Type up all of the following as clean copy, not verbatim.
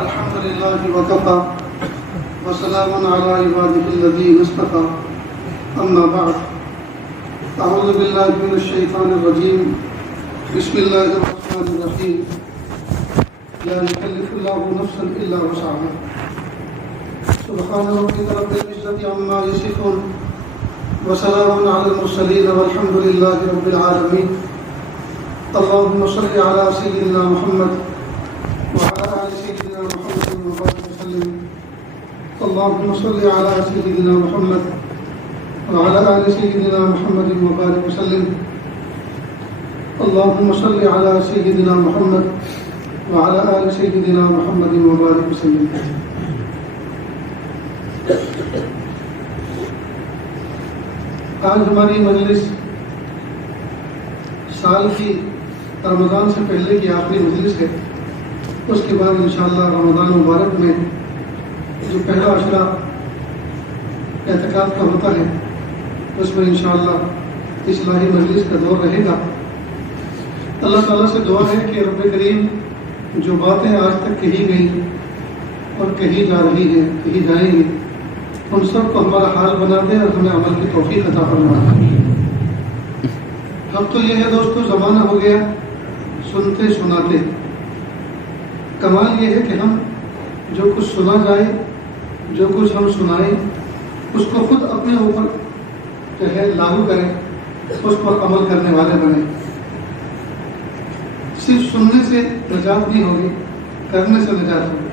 الحمد لله وكفى وسلام على عباده الذين اصطفى أما بعد أعوذ بالله من الشيطان الرجيم بسم الله الرحمن الرحيم لا يكلف الله نفسا إلا وسعها سبحان ربك رب العزة عما يصفون وسلام على المرسلين والحمد لله رب العالمين اللهم صل على سيدنا محمد وعلى آل سيدنا محمد وبارك وسلم اللهم صل على سيدنا محمد وعلى آل سيدنا محمد وبارك وسلم اللهم صل على سيدنا محمد وعلى آل سيدنا محمد وبارك وسلم. آج ہماری مجلس سال کی رمضان سے پہلے کی آخری مجلس ہے. اس کے بعد انشاءاللہ رمضان مبارک میں جو پہلا عشرہ اعتکاف کا ہوتا ہے اس میں انشاءاللہ اصلاحی مجلس کا دور رہے گا. اللہ تعالیٰ سے دعا ہے کہ رب کریم جو باتیں آج تک کہی گئی اور کہی جا رہی ہیں کہی جائیں گی ان سب کو ہمارا حال بنا دے اور ہمیں عمل کی توفیق عطا فرما دے. اب تو یہ ہے دوستو زمانہ ہو گیا سنتے سناتے. کمال یہ ہے کہ ہم جو کچھ سنا جائے جو کچھ ہم سنائیں اس کو خود اپنے اوپر جو ہے لاگو کریں اس پر عمل کرنے والے بنیں. صرف سننے سے نجات نہیں ہوگی کرنے سے نجات ہوگی.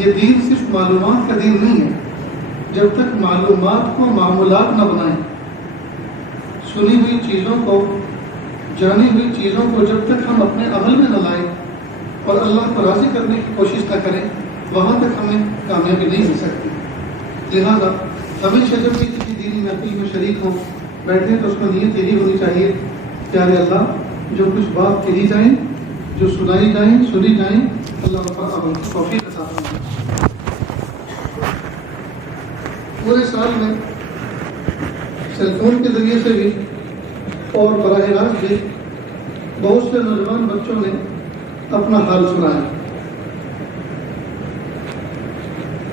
یہ دین صرف معلومات کا دین نہیں ہے. جب تک معلومات کو معمولات نہ بنائیں سنی ہوئی چیزوں کو جانی ہوئی چیزوں کو جب تک ہم اپنے عمل میں نہ لائیں اور اللہ کو راضی کرنے کی کوشش نہ کریں وہاں تک ہمیں کامیابی نہیں مل سکتی. لہذا ہمیشہ جب بھی کسی دینی محفل میں شریک ہوں بیٹھیں تو اس کو نیت یہی ہونی چاہیے پیارے اللہ جو کچھ بات کہی جائیں جو سنائی جائیں سنی جائیں اللہ تعالیٰ عمل کی توفیق عطا فرمائے. پورے سال میں سیل فون کے ذریعے سے بھی اور براہ راست بھی بہت سے نوجوان بچوں نے اپنا حال سنایا.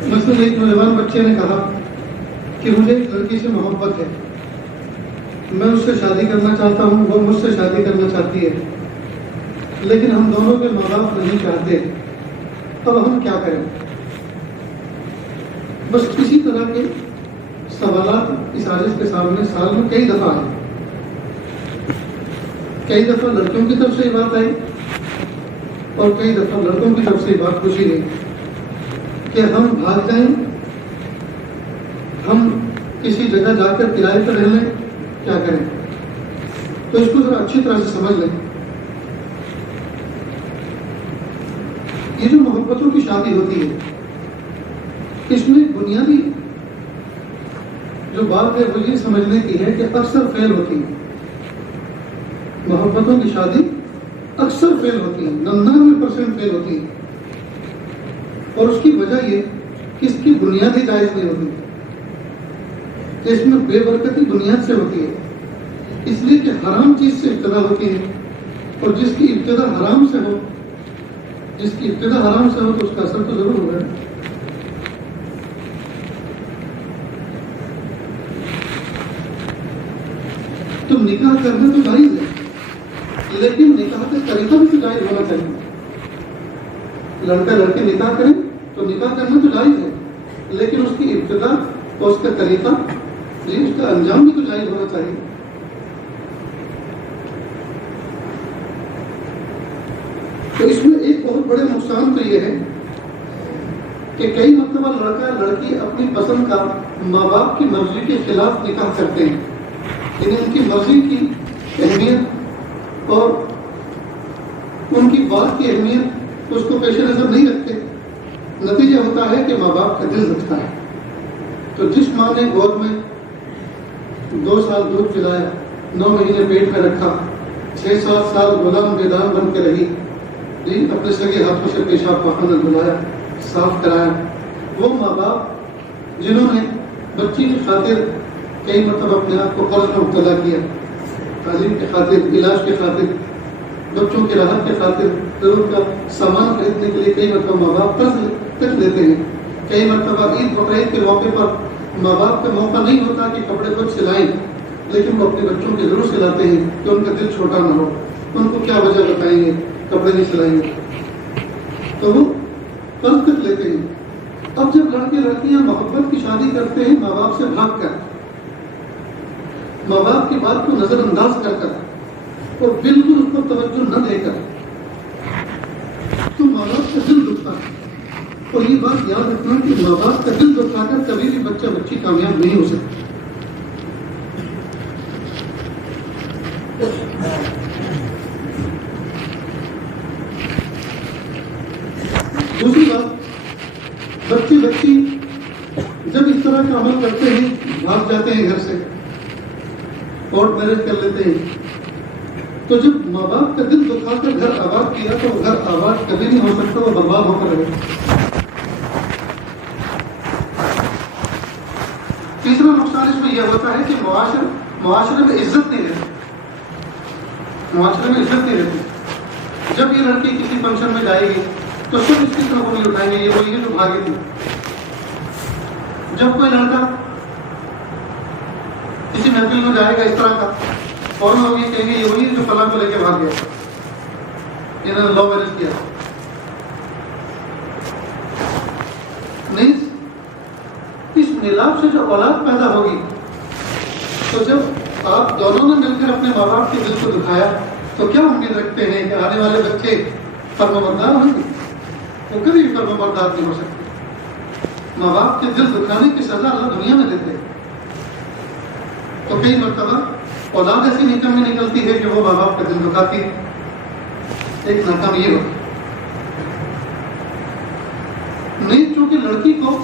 مثلا ایک نوجوان بچے نے کہا کہ مجھے ایک لڑکی سے محبت ہے, میں اس سے شادی کرنا چاہتا ہوں, وہ مجھ سے شادی کرنا چاہتی ہے, لیکن ہم دونوں کے ماں باپ نہیں چاہتے, اب ہم کیا کریں؟ بس اسی طرح کے سوالات اس عالم کے سامنے سال میں کئی دفعہ آئے. کئی دفعہ لڑکیوں کی طرف سے یہ بات آئی اور کئی دفعہ لڑکوں کی طرف سے یہ بات پوچھی گئی کہ ہم بھاگ جائیں, ہم کسی جگہ جا کر کرائے پر رہ لیں, کیا کریں؟ تو اس کو ذرا اچھی طرح سے سمجھ لیں. یہ جو محبتوں کی شادی ہوتی ہے اس میں بنیادی جو بات ہے وہ یہ سمجھنے کی ہے کہ اکثر فیل ہوتی ہے. محبتوں کی شادی اکثر فیل ہوتی ہے, 99% فیل ہوتی ہے. اور اس کی وجہ یہ کہ اس کی بنیادی جائز نہیں ہوتی, اس میں بے برکتی بنیاد سے ہوتی ہے. اس لیے کہ حرام چیز سے ابتدا ہوتی ہے اور جس کی ابتدا حرام سے ہو تو اس کا اثر تو ضرور ہوگا. تو نکاح کرنا تو جائز ہے لیکن نکاح کا طریقہ بھی تو جائز ہونا چاہیے. لڑکا لڑکی نکاح کریں تو نکاح کرنا تو جائز ہے لیکن اس کی ابتدا اور اس کا طریقہ اس کا انجام بھی تو جائز ہونا چاہیے. تو اس میں ایک بہت بڑے نقصان تو یہ ہے کہ کئی مرتبہ لڑکا لڑکی اپنی پسند کا ماں باپ کی مرضی کے خلاف نکاح کرتے ہیں, یعنی ان کی مرضی کی اہمیت اور ان کی بات کی اہمیت اس کو پیش نظر نہیں رکھتے. نتیجہ ہوتا ہے کہ ماں باپ کا دل دکھتا ہے. تو جس ماں نے گود میں 2 سال دودھ پلایا, 9 مہینے پیٹ میں رکھا, 6-7 سال غلام بیدار بن کے رہی, اپنے سگے ہاتھوں سے پیشاب پاخانہ دھلایا, صاف کرایا, وہ ماں باپ جنہوں نے بچی کی خاطر کئی مرتبہ اپنے آپ کو قرض میں مبتلا کیا, تعلیم کی خاطر, علاج کی خاطر, بچوں کی راحت کی خاطر پھر ان کا سامان خریدنے کے لیے کئی مرتبہ ماں باپ قرض تک لیتے ہیں. کئی مرتبہ عید بقرعید کے موقع پر ماں باپ کا موقع نہیں ہوتا کہ کپڑے خود سلائیں، لیکن وہ اپنے بچوں کے ضرور سلاتے ہیں کہ ان کا دل چھوٹا نہ ہو. ان کو کیا وجہ بتائیں گے کپڑے نہیں سلائیں گے، تو وہ قرض تک لیتے ہیں. اب جب لڑکے لڑکیاں محبت کی شادی کرتے ہیں ماں باپ سے بھاگ کر، ماں باپ کی بات کو نظر انداز کر کر اور بالکل اس کو توجہ نہ دے کر، تو ماں باپ کا دل دکھتا ہے. اور یہ بات یاد رکھنا کہ ماں باپ کا دل دکھا کر کبھی بھی بچہ بچی کامیاب نہیں ہو سکتا. دوسری بات، بچے بچی جب اس طرح کا عمل کرتے ہیں بھاگ جاتے ہیں گھر سے، کورٹ میرج کر لیتے ہیں، تو جب ماں باپ کا دل دکھا کر گھر آباد کیا تو گھر آباد کبھی نہیں ہو سکتا، وہ برباد ہو کر رہے. تیسرا نقصان اس میں یہ ہوتا ہے کہ معاشرے میں عزت نہیں رہتی. معاشرے میں عزت نہیں رہتی. جب یہ لڑکی کسی فنکشن میں جائے گی تو سب اس کی طرف انگلی اٹھائیں گے، یہ وہی ہے جو بھاگی تھی. جب کوئی لڑکا کسی محفل میں جائے گا اس طرح کا، فوراً لوگ یہ کہیں گے یہ وہی ہے جو فلاں کو لے کے بھاگ گیا، انہوں نے لو میرج کیا. نہیں، اس ملاپ سے جو اولاد پیدا ہوگی، تو جب آپ دونوں نے مل کر اپنے ماں باپ کے دل کو دکھایا تو کیا امید رکھتے ہیں کہ آنے والے بچے فرمانبردار ہوں گے؟ وہ کبھی بھی فرمانبردار نہیں ہو سکتے. ماں باپ کے دل دکھانے کی سزا اللہ دنیا میں دیتے ہیں. تو کئی مرتبہ اولاد ایسی نکم میں نکلتی ہے کہ وہ ماں باپ کا دل دکھاتی ہے. ایک ناکام یہ ہوتی نہیں، چونکہ لڑکی کو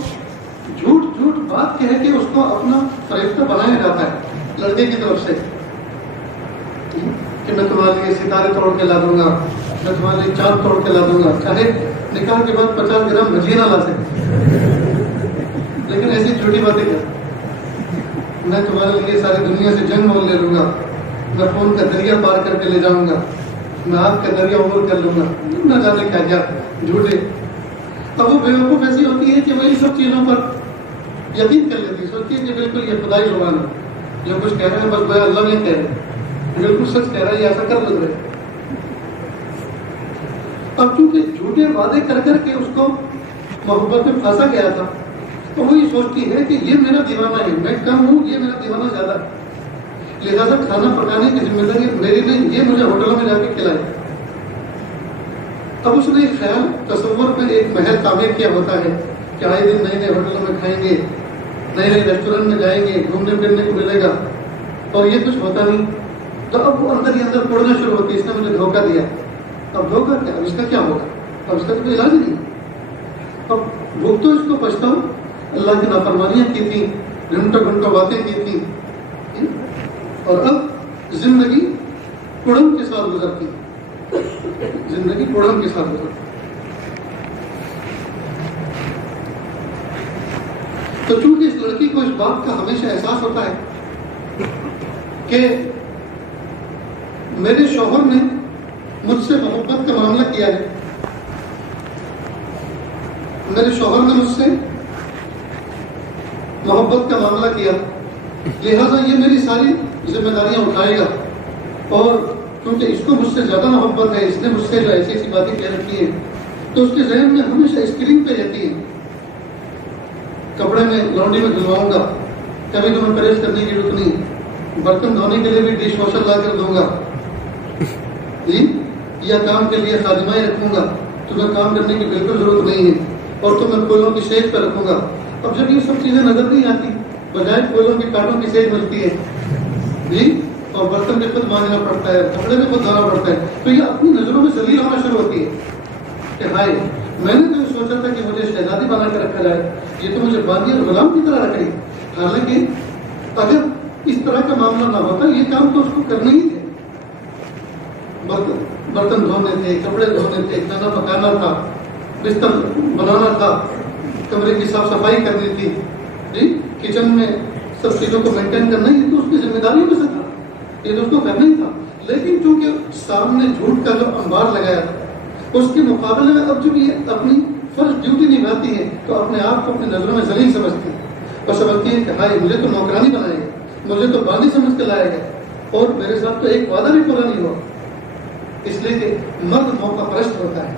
جھوٹ بات کہہ کے اس کو اپنا فریفتہ بنایا جاتا ہے لڑکے کی طرف سے کہ میں تمہارے لیے ستارے توڑ کے لا دوں گا، میں تمہارے لیے چاند توڑ کے لا دوں گا، چاہے نکاح کے بعد 50 گرام بھجیے نہ لا سکے، لیکن ایسی جھوٹی باتیں کر، میں تمہارے لیے ساری دنیا سے جنگ مول لے لوں گا، میں خون کا دریا پار کر کے لے جاؤں گا، میں آگ کا دریا عبور کر لوں گا، نہ جانے کیا کیا جھوٹے. اب وہ بیوقوف ایسی ہوتی ہے کہ وہ ان سب چیزوں پر یقین کر لیتی ہے، سوچتی ہے کہ بالکل یہ خدائی زبان ہے، جو کچھ کہہ رہے ہیں بس گویا اللہ نہیں کہہ رہے، بالکل سچ کہہ رہا ہے، یہ ایسا کر لگ رہے. اب چونکہ جھوٹے وعدے کر کر کے اس کو محبت میں پھنسا گیا تھا، تو وہ یہ سوچتی ہے کہ یہ میرا دیوانہ ہے، میں کم ہوں، یہ میرا دیوانہ زیادہ ہے، لہٰذا کھانا پکانے کی ذمہ داری میری نہیں، یہ مجھے ہوٹلوں میں جا کے کھلائے. اب اس نے ایک خیال تصور میں ایک محل تعمیر کیا ہوتا ہے کہ آئے دن نئے نئے ہوٹلوں میں کھائیں گے، نئے نئے ریسٹورینٹ میں جائیں گے، گھومنے پھرنے کو ملے گا، اور یہ کچھ ہوتا نہیں. تو اب وہ اندر ہی اندر پڑنا شروع ہوتی ہے، اس نے مجھے دھوکہ دیا. اب دھوکہ کیا، اب اس کا کیا ہوگا، اب اس کا تو کوئی علاج نہیں. اب بھوک تو اس کو پچھتا ہوں، اللہ کی نافرمانیاں کی تھیں، گھنٹوں باتیں کی تھیں، اور اب زندگی کڑم کے ساتھ گزرتی، زندگی کڑم کے ساتھ گزرتی. تو چونکہ اس لڑکی کو اس بات کا ہمیشہ احساس ہوتا ہے کہ میرے شوہر نے مجھ سے محبت کا معاملہ کیا ہے، میرے شوہر نے مجھ سے محبت کا معاملہ کیا، لہذا یہ میری ساری ذمہ داریاں اٹھائے گا، اور کیونکہ اس کو مجھ سے زیادہ محبت ہے، اس نے مجھ سے جو ایسی ایسی باتیں کہہ رکھی ہیں، تو اس کے ذہن میں ہمیشہ اسکرین پہ رہتی ہے. کپڑے میں لانڈری میں دھلواؤں گا، کبھی تمہیں پرہیز کرنے کی ضرورت نہیں، برتن دھونے کے لیے بھی ڈش واشر لا کر دوں گا جی، یا کام کے لیے خادمائیں رکھوں گا، تمہیں کام کرنے کی بالکل ضرورت نہیں ہے، اور تمہیں پھولوں کی سیج پہ رکھوں گا. اب جب یہ سب چیزیں نظر نہیں آتی، بجائے پھولوں کی کانٹوں کی سیج ملتی ہے جی، اور برتن بھی خود مانگنا پڑتا ہے، کپڑے بھی خود دھونا پڑتا ہے، تو یہ اپنی نظروں میں ذلیل ہونا شروع ہوتی ہے کہ ہائے، میں نے تو سوچا تھا کہ مجھے شہزادی بنا کے رکھا جائے، یہ تو مجھے باندھی اور غلام کی طرح رکھ رہی. حالانکہ اگر اس طرح کا معاملہ نہ ہوتا، یہ کام تو اس کو کرنا ہی تھے. برتن دھونے تھے، کپڑے دھونے تھے، کھانا پکانا تھا، بستر بنانا تھا، کمرے کی صاف صفائی کرنی تھی جی، کچن میں سب چیزوں کو مینٹین کرنا، یہ تو اس کی ذمہ داری میں سے تھا، یہ تو اس کو کرنا ہی تھا. لیکن چونکہ سامنے جھوٹ کا جو انبار لگایا تھا، اس کے مقابلے میں اب جب یہ اپنی فرض ڈیوٹی نبھاتی ہے تو اپنے آپ کو اپنی نظروں میں ذلیل سمجھتی ہے اور سمجھتی ہے کہ ہائے مجھے تو نوکرانی بنائے گا، مجھے تو باندھی سمجھ کے لائے گا اور میرے ساتھ تو ایک وعدہ بھی پورا نہیں ہوا۔ اس لیے کہ مرد موقع پرست ہوتا ہے،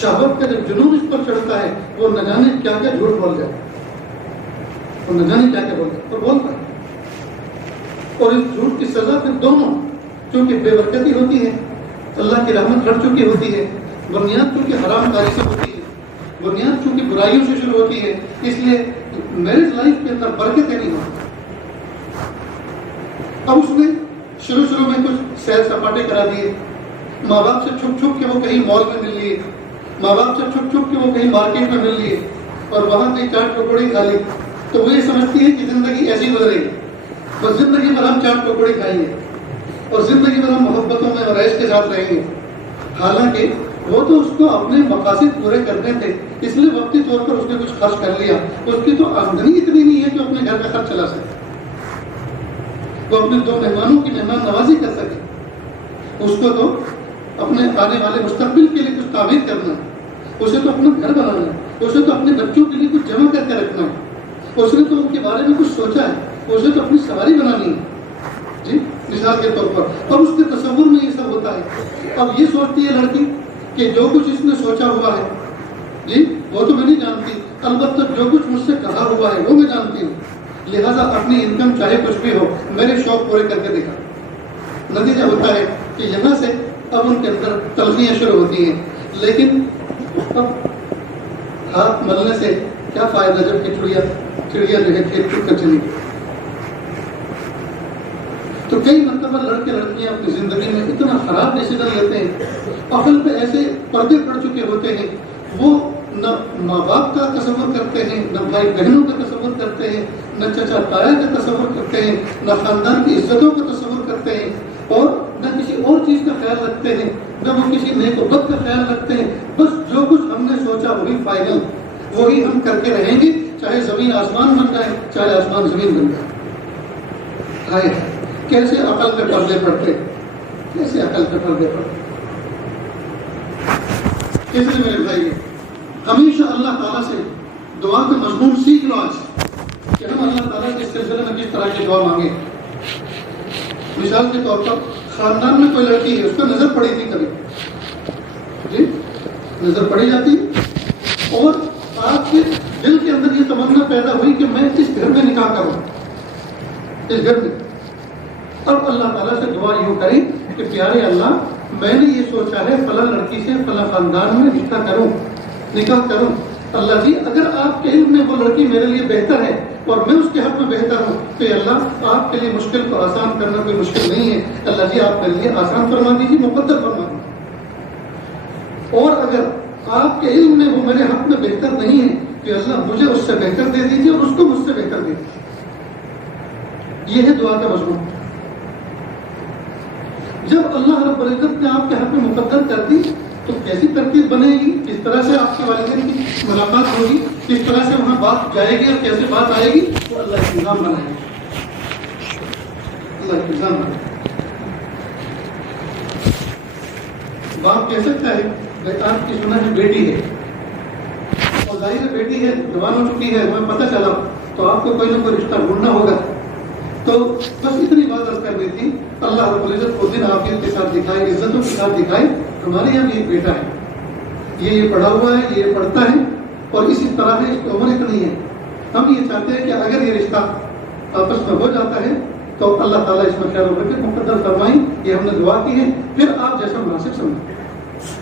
شہوت کا جب جنون اس پر چڑھتا ہے وہ نہ جانے کیا کیا جھوٹ بول جائے، وہ نہ جانے کیا کیا بول جائے اور بولتا ہے، اور اس جھوٹ کی سزا پھر دونوں، چونکہ بے برکتی ہوتی ہے، اللہ کی رحمت ہٹ چکی ہوتی ہے، بنیاد چونکہ حرام کاری سے ہوتی ہے، بنیاد چونکہ برائیوں سے شروع ہوتی ہے، اس لیے میرج لائف کے اندر برکتیں نہیں ہوتی۔ اب اس نے شروع میں کچھ سیر سپاٹے کرا دیے، ماں باپ سے چھپ چھپ کے وہ کہیں مال میں مل لیے، ماں باپ سے چھپ چھپ کے وہ کہیں مارکیٹ میں مل لیے اور وہاں کہیں چاٹ پکوڑی کھا لی، تو وہ یہ سمجھتی ہے کہ زندگی ایسی گزرے گی، بس زندگی بھر ہم چاٹ پکوڑی کھائیں گے اور زندگی بھر ہم محبتوں میں اور عیش کے ساتھ رہیں گے۔ حالانکہ وہ تو اس کو اپنے مقاصد پورے کرنے تھے، اس لیے وقتی طور پر اس نے کچھ خرچ کر لیا، اس کی تو آمدنی اتنی نہیں ہے کہ اپنے گھر کا خرچ چلا سکے، وہ اپنے 2 مہمانوں کی مہمان نوازی کر سکے، اس کو تو اپنے آنے والے مستقبل کے لیے کچھ تعمیر کرنا ہے، اسے تو اپنا گھر بنانا ہے، اسے تو اپنے بچوں کے لیے کچھ جمع کر کے رکھنا ہے، اس نے تو ان کے بارے میں کچھ سوچا ہے، اسے تو اپنی سواری بنانی ہے، جی مثال کے طور پر۔ اب اس کے تصور میں یہ سب ہوتا ہے، اب یہ سوچتی ہے لڑکی کہ جو کچھ اس نے سوچا ہوا ہے جی وہ تو میں نہیں جانتی، البتہ جو کچھ مجھ سے کہا ہوا ہے وہ میں جانتی ہوں، لہٰذا اپنی انکم چاہے کچھ بھی ہو میرے شوق پورے کر کے دکھا۔ نتیجہ ہوتا ہے کہ یہاں سے اب ان کے اندر تلخیاں شروع ہوتی ہیں، لیکن اب ہاتھ ملنے سے کیا فائدہ جب کہ چڑیا جو ہے کھیت چھوڑ کر چلی۔ تو کئی مرتبہ لڑکے لڑکیاں اپنی زندگی میں اتنا خراب ڈیسیزن لیتے ہیں، عقل پہ ایسے پردے پڑ چکے ہوتے ہیں، وہ نہ ماں باپ کا تصور کرتے ہیں، نہ بھائی بہنوں کا تصور کرتے ہیں، نہ چچا تایا کا تصور کرتے ہیں، نہ خاندان کی عزتوں کا تصور کرتے ہیں، اور نہ کسی اور چیز کا خیال رکھتے ہیں، نہ وہ کسی نیک و بد کا خیال رکھتے ہیں، بس جو کچھ ہم نے سوچا وہی فائنل، وہی ہم کر کے رہیں گے، چاہے زمین آسمان بن جائے، چاہے آسمان زمین بن جائے۔ ہائے کیسے عقل پہ پردے پڑتے، کیسے عقل پہ پردے پڑتے۔ اس لیے میرے بھائی ہمیشہ اللہ تعالیٰ سے دعا کا مضمون سیکھ لو آج کہ ہم اللہ تعالیٰ کے سلسلے میں کس طرح کی دعا مانگیں۔ مثال کے طور پر خاندان میں کوئی لڑکی ہے، اس کو نظر پڑی تھی کبھی، جی نظر پڑی جاتی اور آپ کے دل کے اندر یہ تمنا پیدا ہوئی کہ میں اس گھر میں نکاح کروں، اس گھر میں۔ اب اللہ تعالیٰ سے دعا یوں کریں کہ پیارے اللہ میں نے یہ سوچا ہے فلاں لڑکی سے فلاں خاندان میں رشتہ کروں، نکاح کروں، اللہ جی اگر آپ کے علم میں وہ لڑکی میرے لیے بہتر ہے اور میں اس کے حق میں بہتر ہوں تو اللہ آپ کے لیے مشکل کو آسان کرنا کوئی مشکل نہیں ہے، اللہ جی آپ میرے لیے آسان فرما دیجیے، مقدر فرما دیجیے۔ اور اگر آپ کے علم میں وہ میرے حق میں بہتر نہیں ہے تو اللہ مجھے اس سے بہتر دے دیجیے اور اس کو مجھ سے بہتر دے دیجیے۔ یہ ہے دعا کا مضمون۔ جب اللہ رب العزت نے آپ کے حق میں مقدر کر دی تو کیسی ترتیب بنے گی، کس طرح سے آپ کے والدین کی ملاقات ہوگی، کس طرح سے وہاں بات جائے گی اور کیسے بات آئے گی، تو اللہ کا نظام بنائے گا، اللہ کا نظام بنائے گا۔ باپ کہہ سکتا ہے آپ کی سنا ہے بیٹی ہے اور ظاہر ہے بیٹی ہے، جوان ہو چکی ہے، ہمیں پتہ چلا تو آپ کو کوئی نہ کوئی رشتہ ڈھونڈنا ہوگا، تو بس اتنی بات عرض کر دی تھی۔ اللہ رب العزت کو دن عافیت کے ساتھ دکھائے، عزتوں کے ساتھ دکھائے ہمارے یہاں بھی ایک بیٹا ہے، یہ پڑھا ہوا ہے، یہ پڑھتا ہے اور اسی طرح ہے، اس کی عمر اتنی ہے، ہم یہ چاہتے ہیں کہ اگر یہ رشتہ آپس میں ہو جاتا ہے تو اللہ تعالیٰ اس میں خیر و برکت مقدر فرمائیں، یہ ہم نے دعا کی ہے، پھر آپ جیسا مناسب سمجھیں۔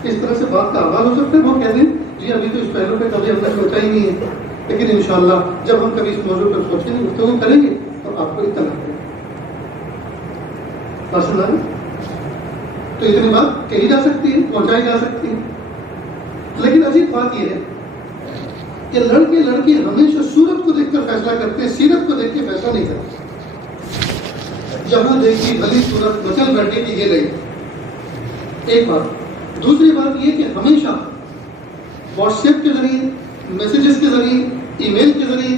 اس طرح سے بات کا آغاز ہو سکتا ہے، وہ کہہ دیں جی ابھی تو اس پہلو پہ کبھی ہم نے سوچا ہی نہیں ہے، لیکن انشاءاللہ جب ہم کبھی اس موضوع پر سوچیں گے، گفتگو کریں گے تو آپ کو اطلاع دیں گے۔ پسند آئے تو اتنی بات کہی جا سکتی ہے، پہنچائی جا سکتی ہے، لیکن عجیب بات یہ ہے کہ لڑکے لڑکی ہمیشہ صورت کو دیکھ کر فیصلہ کرتے ہیں، سیرت کو دیکھ کے فیصلہ نہیں کرتے۔ جہاں دیکھی بھلی صورت مچل بیٹھے کی یہ رہی، ایک بات۔ دوسری بات یہ کہ ہمیشہ واٹس ایپ کے ذریعے، میسیجز کے ذریعے، ای میل کے ذریعے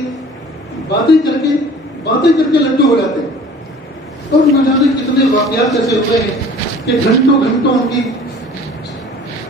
باتیں کر کے لڈو ہو جاتے ہیں، اور نہ جانے کتنے واقعات ایسے ہوئے ہیں کہ گھنٹوں ان کی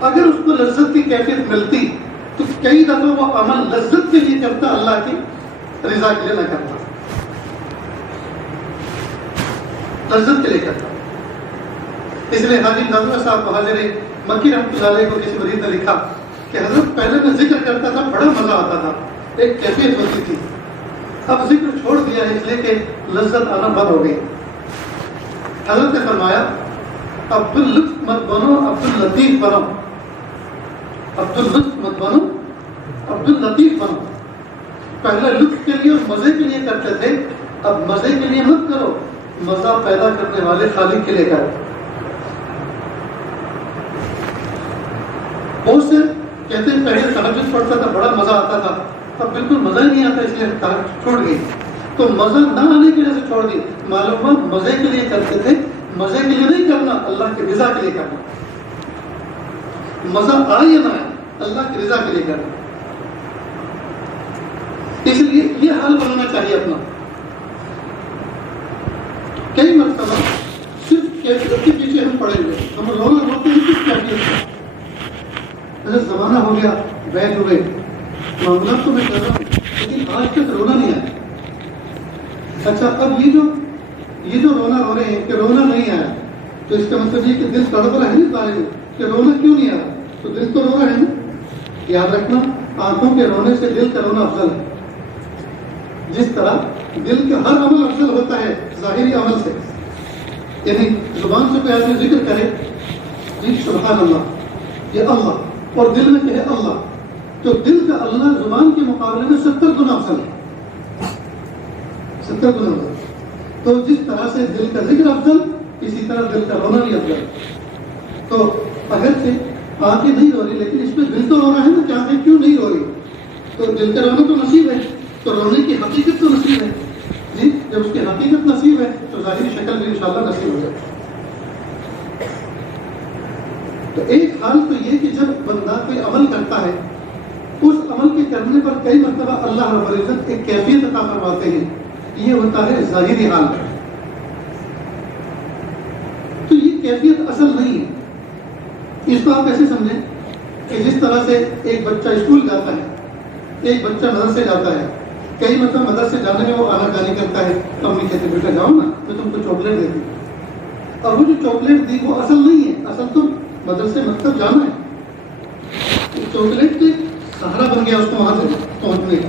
اگر اس کو لذت کی کیفیت ملتی تو کئی دفعہ وہ عمل لذت کے لیے کرتا، اللہ کی رضا کے لیے نہ کرتا، لذت کے لیے کرتا. اس لیے حاجی نظر صاحب حاضر مکی رحمۃ اللہ علیہ کو کسی مریض نے لکھا کہ حضرت پہلے میں ذکر کرتا تھا، بڑا مزہ آتا تھا، ایک کیفیت ہوتی تھی، اب ذکر چھوڑ دیا ہے اس لیے کہ لذت آنا بند ہو گئی. حضرت نے فرمایا عبد اللطف مت بنو، عبد اللطیف بنو. عبد اللطف مت بنو، عبد اللطیف بنو. پہلے لطف کے لیے اور مزے کے لیے کرتے تھے، اب مزے کے لیے مت کرو، مزہ پیدا کرنے والے خالق کے لیے کرو. بہت سے کہتے ہیں پہلے تہجد پڑھتا تھا، بڑا مزہ آتا تھا، اب بالکل مزہ ہی نہیں آتا، اس لیے تہجد چھوڑ گئی. تو مزہ نہ آنے کی وجہ سے چھوڑ دی. معلوم مزے کے لیے کرتے تھے، مزے کے لیے نہیں کرنا، اللہ کی رضا کے لیے کرنا. مزہ آئے یا نہ آئے، اللہ کی رضا کے لیے کرنا. اس لیے یہ حال بنانا چاہیے اپنا. کئی مرتبہ صرف کیفیت کے پیچھے ہم پڑے ہوئے، ہم رونا روتے ہیں صرف کیفیت کا. جیسے زمانہ ہو گیا بیٹھ ہوئے، معاملات تو میں کر رہا ہوں لیکن آج تک رونا نہیں آیا. اچھا اب یہ جو رونا رو رہے ہیں کہ رونا نہیں آیا، تو اس کا مطلب یہ کہ دل تڑپ رہا ہے نہیں پا رہے کہ رونا کیوں نہیں آیا، تو دل تو رو رہا ہے نا. یاد رکھنا آنکھوں کے رونے سے دل کا رونا افضل ہے. جس طرح دل کا ہر عمل افضل ہوتا ہے ظاہری عمل سے، یعنی زبان سے کوئی آدمی ذکر کرے جی سبحان اللہ یہ اللہ، اور دل میں کہے اللہ، تو دل کا اللہ زبان کے مقابلے میں 70 گنا افضل ہے، 70 گنا افضل. تو جس طرح سے دل کا ذکر افضل، اسی طرح دل کا رونا بھی افضل. تو اگر سے آنکھیں نہیں رو رہی لیکن اس میں دل تو رو رہا ہے نا کہ آنکھیں کیوں نہیں رو رہی، تو دل کا رونا تو نصیب ہے، تو رونے کی حقیقت تو نصیب ہے جی. جب اس کی حقیقت نصیب ہے تو ظاہری شکل بھی انشاءاللہ نصیب ہو جائے. تو ایک حال تو یہ کہ جب بندہ کوئی عمل کرتا ہے، اس عمل کے کرنے پر کئی مرتبہ اللہ رب العزت ایک کیفیت عطا فرماتے ہیں، یہ ہوتا ہے ظاہری حال. تو یہ کیفیت اصل نہیں ہے. اس کو آپ ایسے سمجھیں کہ جس طرح سے ایک بچہ اسکول جاتا ہے، ایک بچہ مدرسے جاتا ہے، کئی مرتبہ مدرسے جانے میں وہ آناکانی کرتا ہے، تو امی کہتے بیٹا جاؤ نا میں تم کو چاکلیٹ دیتی ہوں، اور وہ جو چاکلیٹ دی وہ اصل نہیں ہے، اصل تو مدرسے مکتب جانا ہے. چاکلیٹ کے سہارا بن گیا اس کو وہاں سے پہنچنے کا.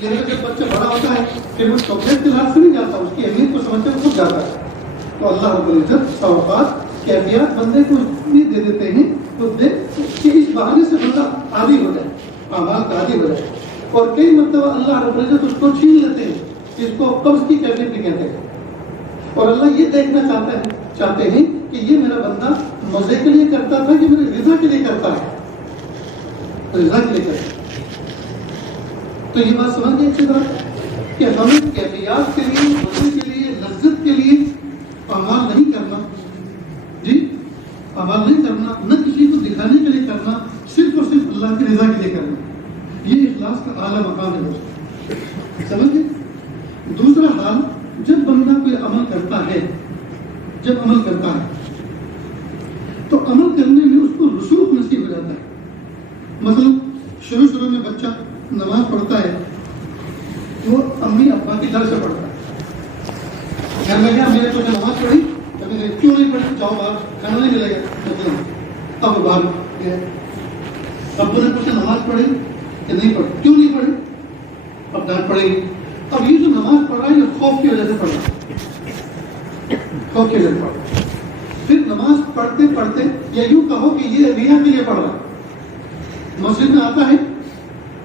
لیکن جب بچہ بڑا ہوتا ہے پھر وہ چاکلیٹ کے لحاظ سے نہیں جاتا، اس کی اہمیت کو سمجھ کر خود جاتا ہے. تو اللہ رب العزت اوقات کیفیات بندے کو یہ دے دیتے ہیں تو کہ اس بہانے سے بندہ عادی ہو جائے، اعمال کا عادی ہو جائے. اور کئی مرتبہ اللہ رب العزت اس کو چھین لیتے ہیں، اس کو قبض کی کیفیت بھی کہتے ہیں. اور اللہ یہ دیکھنا چاہتے ہیں کہ یہ میرا بندہ مزے کے لیے کرتا تھا کہ میرے رضا کے لیے کرتا ہے، رضا کے لیے کرتا ہے. تو یہ بات سمجھ گئے اچھی طرح کہ ہمیں کیفیات کے لیے، مزے کے لیے، لذت کے لیے اعمال نہیں کرنا جی، اعمال نہیں کرنا، نہ کسی کو دکھانے کے لیے کرنا، صرف اور صرف اللہ کی رضا کے لیے کرنا. یہ اخلاص کا اعلیٰ مقام ہے. سمجھ گئے. دوسرا حال، جب بندہ کوئی عمل کرتا ہے، جب عمل کرتا ہے تو عمل کرنے میں اس کو رسوخ نصیب ہو جاتا ہے. مثلا شروع میں بچہ نماز پڑھتا ہے، وہ امی ابا کے در سے پڑھتا ہے. گھر میں کیا میرے کو نماز پڑھی، کبھی کیوں نہیں پڑھی، جاؤ باہر کھانا نہیں ملے گا، اب باہر گیا. ابو نے پوچھا نماز پڑھی کہ نہیں پڑھی، کیوں نہیں پڑھی، اب ڈانٹ پڑے گی. اب یہ جو نماز پڑھ رہا ہے یہ خوف کی وجہ سے پڑھ رہا ہے، خوف کی وجہ سے پڑھ رہا ہے. پھر نماز پڑھتے پڑھتے یا یوں کہو کہ یہ ریا کے لیے پڑھ رہا ہے. مسجد میں آتا ہے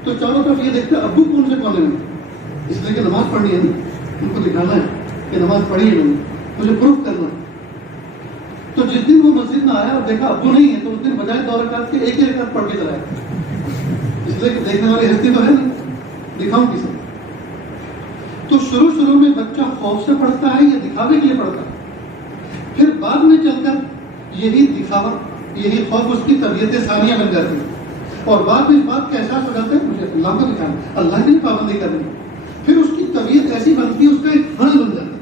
تو چاروں طرف یہ دیکھتا ہے ابو کون سے کونے میں، اس لیے کہ نماز پڑھنی ہے، ان کو دکھانا ہے کہ نماز پڑھی ہے، مجھے پروف کرنا ہے. تو جس دن وہ مسجد میں آیا اور دیکھا ابو نہیں ہے تو اس دن بجائے 2 رکعت کے 1 رکعت پڑھ کے چلایا، اس لیے کہ دیکھنے والی ہستی تو ہے نہیں، دکھاؤں کسی. تو شروع میں بچہ خوف سے پڑھتا ہے یا دکھاوے کے لیے پڑھتا ہے، پھر بعد میں چل کر یہی دکھاوا، یہی خوف اس کی طبیعت ثانیہ بن جاتی ہے، اور بعد میں اس بات کا احساس ہو جاتا ہے مجھے اللہ کو دکھانا، اللہ کی پابندی کرنی. پھر اس کی طبیعت ایسی بنتی ہے، اس کا ایک حل بن جاتا ہے.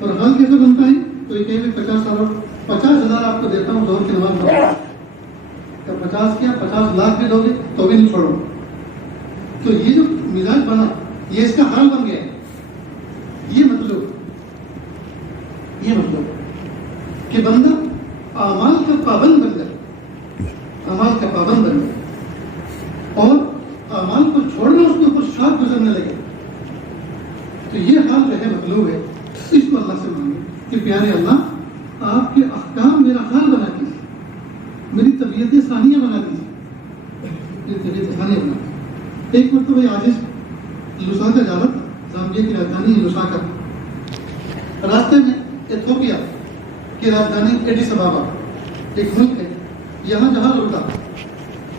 اور حل کیسے بنتا ہے؟ تو یہ کہ 50,000 آپ کو دیتا ہوں ظہر کی نماز پڑھو، 50 کیا 50 لاکھ بھی دو گے تو بھی نہیں چھوڑو. تو یہ جو مزاج بنا یہ اس کا حال بن گیا. یہ مطلب کہ بندہ اعمال کا پابند بن جائے، اعمال کا پابند بن جائے اور اعمال کو چھوڑنا اس کے اوپر شاخ گزرنے لگے. تو یہ حال جو ہے مطلوب ہے. اس کو اللہ سے مانگے کہ پیارے اللہ آپ کے احکام میرا حال بنا دیجیے، میری طبیعت ثانیہ بنا دیجیے، میری طبیعت ثانیہ بنا دیجیے. ایک مرتبہ عاجز لساکا جا رہا تھا، زامبیا کی راجدھانی لساکا. راستے میں ایتھوپیا کی راجدھانی ایڈیس ابابا ایک ملک ہے، یہاں جہاز رکا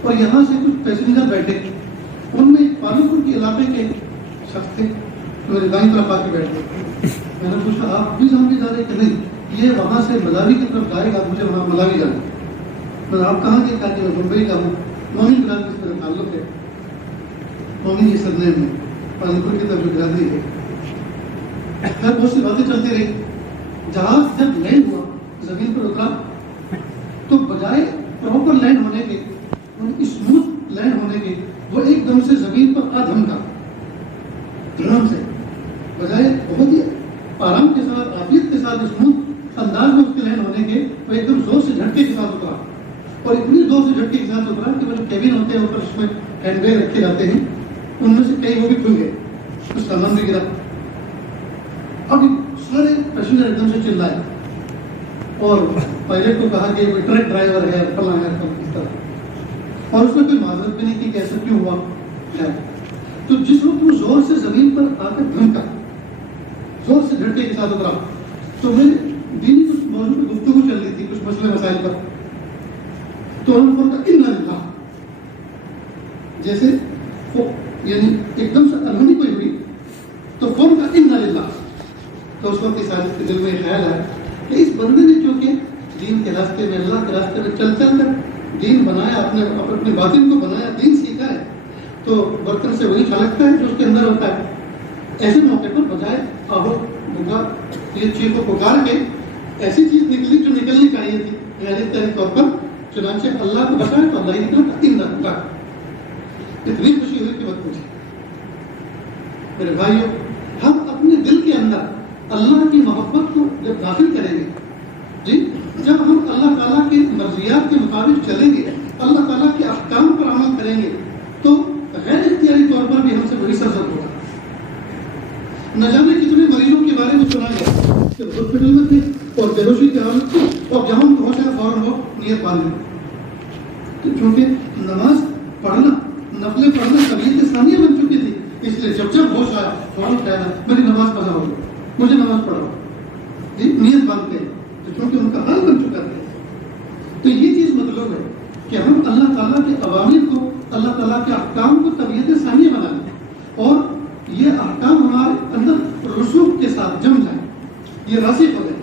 اور یہاں سے کچھ پیسنجر بیٹھے. ان میں ایک پالوپور کے علاقے کے شخص تھے، میرے دائیں طرف آ کے بیٹھ گئے. میں نے پوچھا آپ بھی زامبیا جا رہے کہ نہیں؟ یہ وہاں سے ملاوی کی طرف جائے گا، مجھے وہاں ملاوی جانا. میں آپ کہاں کے؟ کہا کہ میں ممبئی کا ہوں. مومن برادری سے میرا تعلق ہے. مومن یہ سرنیم ہے، پالوپور کی طرف جو برادری ہے. خیر بہت سی باتیں چلتی رہی. جہاز جب لینڈ ہوا، زمین پر اترا، تو بجائے پراپر لینڈ ہونے کے، اسموتھ لینڈ ہونے کے، وہ ایک دم سے زمین پر آ دھمکا. دھڑام سے بجائے بہت ہی آرام کے ساتھ، عافیت کے ساتھ، اسموتھ انداز میں اس کے لینڈ ہونے کے، وہ ایک دم زور سے جھٹکے کے ساتھ اترا. اور اتنی زور سے جھٹکے کے ساتھ اترا کہ وہ جو کیبن ہوتے ہیں اوپر اس میں ہینڈ بیگ رکھے جاتے ہیں، ان میں سے کئی وہ بھی کھل گئے، کچھ سامان بھی گرا. اب سارے پیسنجر ایک دم سے چلائے اور پائلٹ کو کہا کہ کوئی ٹرک ڈرائیور ہے فلاں ہے اس طرح، اور اس نے کوئی معذرت بھی نہیں کی کہ ایسا کیوں ہوا ہے. تو جس وقت وہ زور سے زمین پر آ کر دھمکا، زور سے جھٹکے کے ساتھ اترا، تو میں دینی کچھ موضوع پہ گفتگو چل رہی تھی، کچھ مسئلے مسائل پر. تو ہم کو کہا انا للہ، جیسے یعنی ایک دم سے انہونی کوئی ہوئی تو فون کا انا للہ. تو اس وقت اس آدمی کے دل میں خیال ہے کہ اس بندے نے چونکہ دین کے راستے میں، اللہ کے راستے میں چل چل کر دین بنایا، اپنے باطن کو بنایا، دین سیکھا ہے، تو برتن سے وہی خلقتا ہے جو اس کے اندر ہوتا ہے. ایسے موقع پر بجائے آہو بھگا یہ چیز کو پکار کے ایسی چیز نکلی جو نکلنی چاہیے تھی غیر طور پر، چنانچہ اللہ کو بچائے تو اللہ ہی نکلا. اتنی خوشی ہوئی کہ مت پوچھے. میرے بھائیوں، ہم اپنے دل کے اندر اللہ کی محبت کو جب داخل کریں گے، جی جب ہم اللہ تعالیٰ کی مرضیات کے مطابق چلیں گے، اللہ تعالیٰ کے احکام پر عمل کریں گے، تو غیر اختیاری طور پر بھی ہم سے بڑی سرزد ہوگا. نہ جانے کتنے مریضوں کے بارے میں سنا گیا کہ ہاسپٹل میں تھے اور بےہوشی کی حالت تھی، اور جہاں پہنچا فوراً وہ نیت باندھ لی. تو چونکہ نماز پڑھنا، نفلیں پڑھنا طبیعت ثانیہ بن چکی تھی، اس لیے جب ہوش آیا فوراً کہنا میری نماز قضا ہو گئی، مجھے نماز پڑھاؤ، جی نیت باندھتے ہیں. تو چونکہ ان کا حال بن چکا تھا. تو یہ چیز مطلب ہے کہ ہم اللہ تعالیٰ کے عوامل کو، اللہ تعالیٰ کے احکام کو طبیعت ثانیہ بنا لیں، اور یہ احکام ہمارے اندر رسوخ کے ساتھ جم جائیں، یہ راسخ ہو جائے،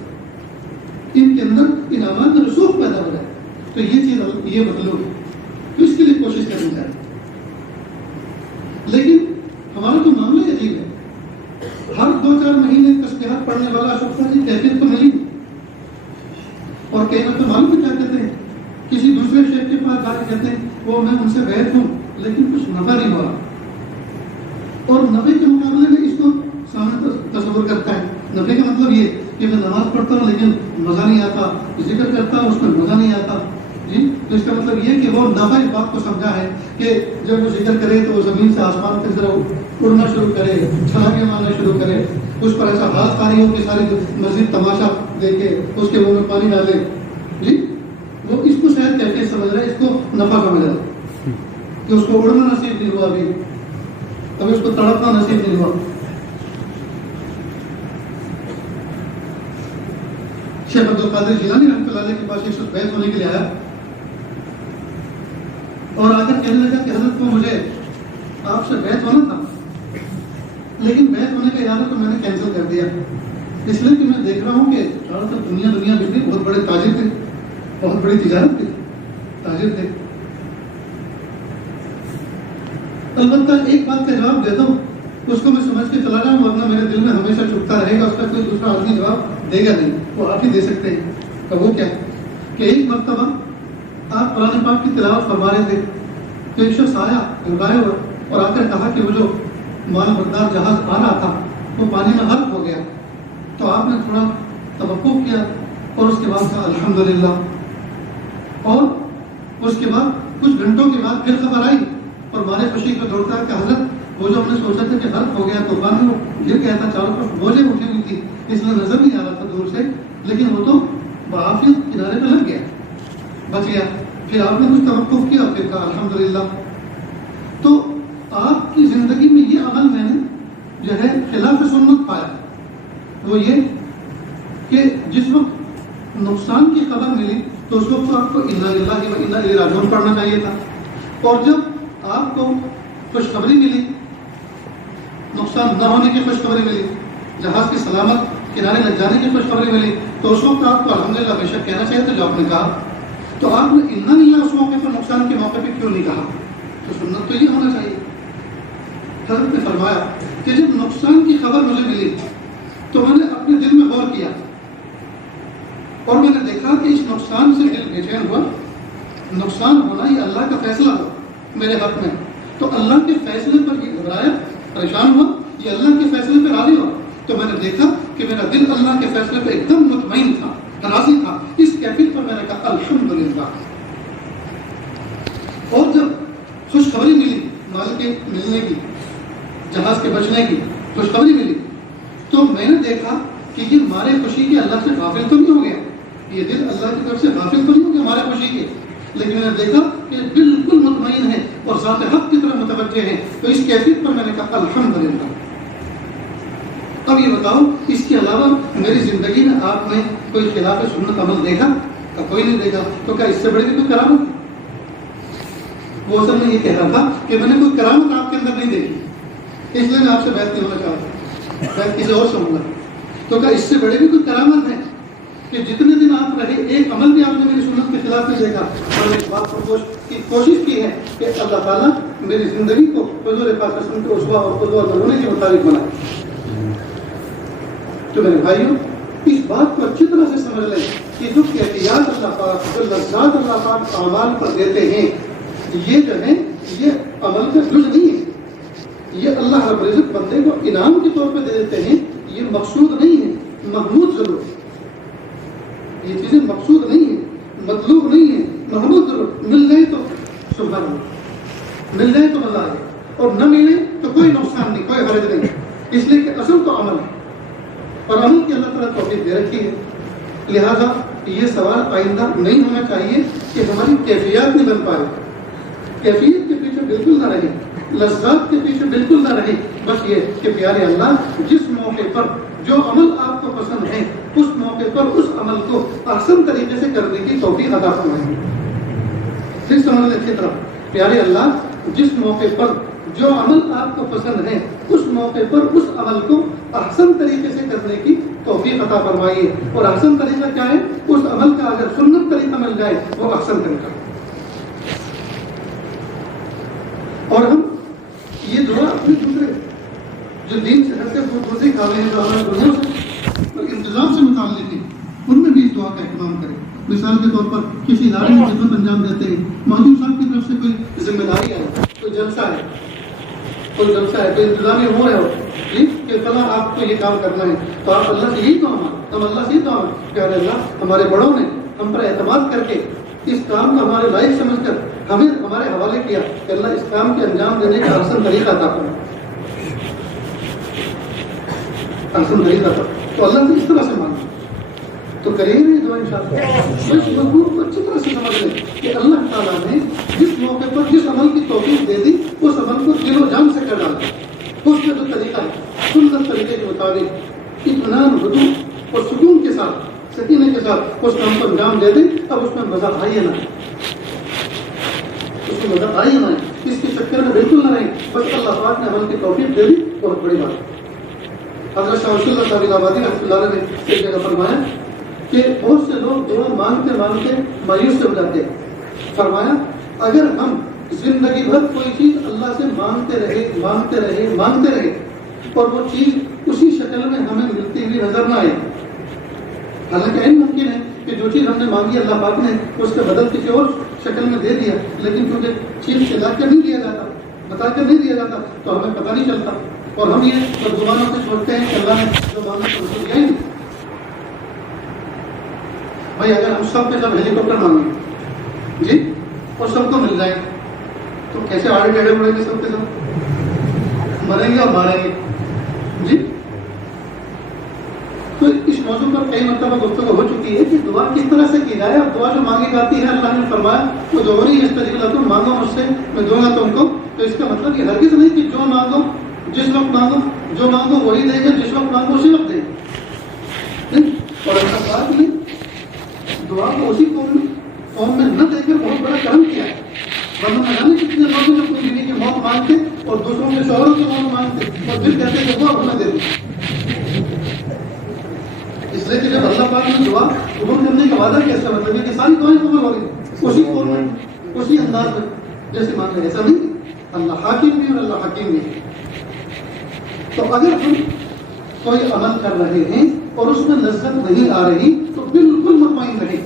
ان کے اندر انعامات میں رسوخ پیدا ہو جائے. تو یہ چیز یہ مطلوب ہے. تو اس کے لیے کوشش کرنی چاہیے. لیکن ہمارا تو معاملہ عجیب ہے. ہر 2-4 مہینے تسبیحات پڑھنے والا شخص جی کیفیت تو ملی، اور کئی مرتبہ معلوم ہے کیا کہتے ہیں، کسی دوسرے شیخ کے پاس جا کے کہتے ہیں وہ میں ان سے بیعت ہوں لیکن کچھ نفع نہیں ہوا، اور نفع کے مقابلے میں اس کو سامنے تصور کرتا ہے. نفع کا مطلب یہ کہ میں نماز پڑھتا ہوں لیکن مزہ نہیں آتا، ذکر کرتا ہوں اس میں مزہ نہیں آتا. جی تو اس کا مطلب یہ کہ وہ نفع اس بات کو سمجھا ہے کہ جب وہ ذکر کرے تو وہ زمین سے آسمان کی طرف اڑنا شروع کرے، چھلانگیں مارنا شروع کرے، اس پر ایسا ہاتھ کاری ہو کہ ساری مسجد تماشا دیکھے، اس کے منہ میں پانی ڈالے. جی وہ اس کو شاید کیفیت سمجھ رہا ہے، اس کو نفع سمجھ رہا ہے کہ اس کو اڑنا نصیب نہیں ہوا، ابھی اس کو تڑپنا نصیب نہیں ہوا. شیخ عبد القادر جیلانی رحمۃ اللہ علیہ کے پاس ایک شخص بیعت ہونے کے لیے آیا اور آ کر کہنے لگا کہ حضرت کو مجھے آپ سے بیعت ہونا تھا، لیکن بیعت ہونے کا ارادہ تو میں نے کینسل کر دیا، اس لیے کہ میں دیکھ رہا ہوں کہ چاروں طرف دنیا بکری، بہت بڑے تاجر تھے، بہت بڑی تجارت تھی، تاجر تھے. البتہ ایک بات کا جواب دیتا ہوں، اس کو میں سمجھ کے چلا جاؤں، ورنہ میرے دل میں ہمیشہ چپتا رہے گا، اس کا کوئی دوسرا آدمی جواب دے گا نہیں، وہ آپ ہی دے سکتے ہیں. تو وہ کیا کہ ایک مرتبہ آپ قرآن پاک کی تلاوت فرما رہے تھے تو ایک شخص آیا گائے اور آ کر کہا کہ وہ جو مال بردار جہاز آ رہا تھا وہ پانی میں غرق ہو گیا. تو آپ نے تھوڑا توقع کیا اور اس کے بعد کہا الحمدللہ. اور اس کے بعد کچھ گھنٹوں کے بعد پھر خبر آئی اور مارے خوشی کو دوڑتا ہے کہ حضرت وہ جو ہم نے سوچا تھا کہ غرق ہو گیا طوفان میں وہ گر گیا تھا, چاروں طرف بوجھیں اٹھی ہوئی تھی اس لیے نظر نہیں آ رہا تھا دور سے, لیکن وہ تو بعافیت کنارے پہ لگ گیا, بچ گیا. پھر آپ نے کچھ توقف کیا پھر کہا الحمدللہ. تو آپ کی زندگی میں یہ عمل میں نے جو ہے خلاف سنت پایا, وہ یہ کہ جس وقت نقصان کی خبر ملی تو اس وقت آپ کو انا للہ و انا الیہ راجعون پڑھنا چاہیے تھا, اور جب آپ کو خوشخبری ملی, نقصان نہ ہونے کی خوشخبری ملی, جہاز کی سلامت کنارے لگ جانے کی خوشخبری ملی, تو اس وقت آپ کو الحمدللہ بے شک کہنا چاہیے تھا جو آپ نے کہا. تو آپ نے انا للہ اس موقع پر نقصان کے موقع پہ کیوں نہیں کہا؟ تو سنت تو یہ ہونا چاہیے. حضرت نے فرمایا کہ جب نقصان کی خبر مجھے ملی تو میں نے اپنے دل میں غور کیا اور میں نے دیکھا کہ اس نقصان سے دل بے چین ہوا. نقصان ہونا یہ اللہ کا فیصلہ ہو میرے حق میں, تو اللہ کے فیصلے پر یہ گھبرایا, پریشان ہوا, یہ اللہ کے فیصلے پہ راضی ہوا. تو میں نے دیکھا کہ میرا دل اللہ کے فیصلے پہ ایک دم مطمئن تھا, راضی تھا. اس کیفیت پر میں نے کہا الحمدللہ. اور جب خوشخبری ملی مال کے ملنے کی, جہاز کے بچنے کی خوشخبری ملی, تو میں نے دیکھا کہ یہ مارے خوشی کے اللہ سے غافل تو نہیں ہو گیا, یہ دل اللہ کی طرف سے غافل تو نہیں ہو گیا مارے خوشی کے, لیکن میں نے دیکھا کہ بالکل مطمئن ہے اور ذات حق کی طرف متوجہ ہے. تو اس کیفیت پر میں نے کہا الحمدللہ. اب یہ بتاؤ اس کے علاوہ میری زندگی میں آپ نے کوئی خلاف سنت عمل دیکھا؟ کوئی نہیں دیکھا. تو کیا اس سے بڑی کوئی کرامت؟ وہ اصل میں یہ کہہ رہا تھا کہ میں نے کوئی کرامت آپ کے اندر نہیں دیکھی, اس لیے میں آپ سے بیعت نہیں ہونا چاہتا, بیعت کسی اور سے ہوں گا. تو کیا اس سے بڑی بھی کوئی کرامت ہے کہ جتنے دن آپ رہے ایک عمل بھی آپ نے میری سنت کے خلاف نہیں دیکھا, اور ایک بات پر کوشش کی ہے کہ اللہ تعالیٰ میری زندگی کو حضور پاک صلی اللہ علیہ وسلم کے اسوہ اور قدوہ اور نمونے کے مطابق بنائے. تو میرے بھائیوں اس بات کو اچھی طرح سے سمجھ لیں کہ جو احتیاط اللہ پاک, جو لذات اللہ پاک اعمال پر دیتے ہیں, یہ جو ہے یہ عمل کا جز نہیں ہے, یہ اللہ رب العزت بندے کو انعام کے طور پہ دے دیتے ہیں. یہ مقصود نہیں ہے, محمود ضرور. یہ چیزیں مقصود نہیں ہے, مطلوب نہیں ہے, محمود ضرور. مل گئے تو سبحان اللہ, مل گئے تو مزہ آئے, اور نہ ملے تو کوئی نقصان نہیں, کوئی حرج نہیں. اس لیے کہ اصل تو عمل ہے, اور عمل کی اللہ تعالیٰ توفیق دے رکھی ہے. لہذا یہ سوال آئندہ نہیں ہونا چاہیے کہ ہماری کیفیات نہیں بن پائے. کیفیت کے پیچھے بالکل نہ رہے, لذات کے پیچھے بالکل نہ رہے. بس یہ کہ پیارے اللہ جس موقع پر جو عمل آپ کو پسند ہے اس موقع پر اس عمل کو احسن طریقے سے کرنے کی توفیق عطا فرمائیں. پھر سمجھ لیں اچھی طرح, پیارے اللہ جس موقع پر جو عمل آپ کو پسند ہے اس موقع پر اس عمل کو احسن طریقے سے کرنے کی توفیق عطا فرمائیے. اور احسن طریقہ کیا ہے؟ اس عمل کا اگر سنت طریقہ مل جائے وہ احسن طریقہ. اور ہم یہ دعا اپنے دوسرے جو دین سے ہٹ کے دوسرے کامیں ہیں جو ہمارے دنیا سے اور انتظام سے متعلق ہیں ان میں بھی اس دعا کا اہتمام کریں. مثال کے طور پر کسی ادارے میں خدمت انجام دیتے ہیں, مہدور صاحب کی طرف سے کوئی ذمہ داری ہے, کوئی جلسہ ہے, کوئی انتظامیہ ہو رہا ہو کہ فلاں آپ کو یہ کام کرنا ہے, تو آپ اللہ سے یہی دعا مانگیں, ہم اللہ سے یہی دعا مانگیں کہ اللہ ہمارے بڑوں نے ہم پر اعتماد کر کے اس کام کو ہمارے لائق سمجھ کر ہمیں ہمارے حوالے کیا کہ اللہ اس کام کے انجام دینے کا آسان طریقہ عطا کرے, آسان طریقہ عطا. تو اللہ سے اس طرح سے مانگیں تو کریں گے دعا انشاءاللہ. اس مضمون کو اچھی طرح سے سمجھ لیں کہ اللہ تعالیٰ نے جس موقع پر جس عمل کی توفیق دے دی اس عمل کو دل و جان سے کر ڈالا. اس میں جو طریقہ ہے سنت طریقے کے مطابق اطمینان, ہدوء اور سکون کے ساتھ, سکینے کے ساتھ اس کام کو انجام دے دیں. اب اس میں مزہ آئیے نہ, اس میں مزہ آئیے نہ, اس کے چکر میں بالکل نہ رہیں. بس اللہ پاک نے عمل کی توفیق دے دی, بہت بڑی بات. حضرت شاہ ولی اللہ صاحب آبادی رحمۃ اللہ علیہ نے ایک جگہ فرمایا کہ بہت سے لوگ دعا مانگتے مانگتے مایوس سے ہو جاتے ہیں. فرمایا اگر ہم زندگی بھر کوئی چیز اللہ سے مانگتے رہے اور وہ چیز اسی شکل میں ہمیں ملتی ہوئی نظر نہ آئے, حالانکہ ممکن ہے کہ جو چیز ہم نے نے مانگی اللہ پاک نے اس کا بدل کسی اور شکل میں دے دیا، لیکن کیونکہ چیز چلا کر نہیں دیا جاتا، بتا کر نہیں دیا جاتا، تو ہمیں پتہ نہیں چلتا، اور ہم یہ زبانوں سے چھوڑتے ہیں کہ اللہ نے زبانوں کو دیا ہی نہیں۔ بھائی اگر ہم سب کے سب ہیلی کاپٹر مانگیں جی اور سب کو مل جائے تو کیسے آڑے ٹیڑھے اڑیں گے؟ سب کے سب مریں گے اور ماریں گے جی۔ تو اس موضوع پر کئی مرتبہ گفتگو ہو چکی ہے کہ دعا کس طرح سے کی جائے، اور دعا جو مانگی جاتی ہے اللہ نے فرمایا وہ دوہری استجیب لکم، مانگو مجھ سے میں دوں گا تم کو۔ تو اس کا مطلب یہ ہرگز نہیں کہ جو مانگو جس وقت مانگو، جو مانگو وہی دے گا، جس وقت مانگو اسی وقت دے گا۔ اور اللہ پاک نے دعا کو اسی قوم میں نہ دے کر بہت بڑا کرم کیا ہے، ورنہ نہ جانے کتنے لوگ ہیں جو اپنی بیوی کی موت مانگتے اور دوسروں کے شوہروں کی موت مانگتے اور پھر کہتے کہ وہ ہمیں دے دیں۔ اس لیے کہ جب اللہ پاک نے دعا قبول کرنے کا وعدہ کیسا مطلب ہے کہ ساری دعائیں قبول ہو رہی اسی قوم میں اسی انداز میں جیسے مانگ رہے، ایسا نہیں۔ اللہ حاکم بھی اور اللہ حکیم بھی۔ تو اگر ہم کوئی عمل کر رہے ہیں اور اس میں لذت نہیں آ رہی تو بالکل مطمئن رہیں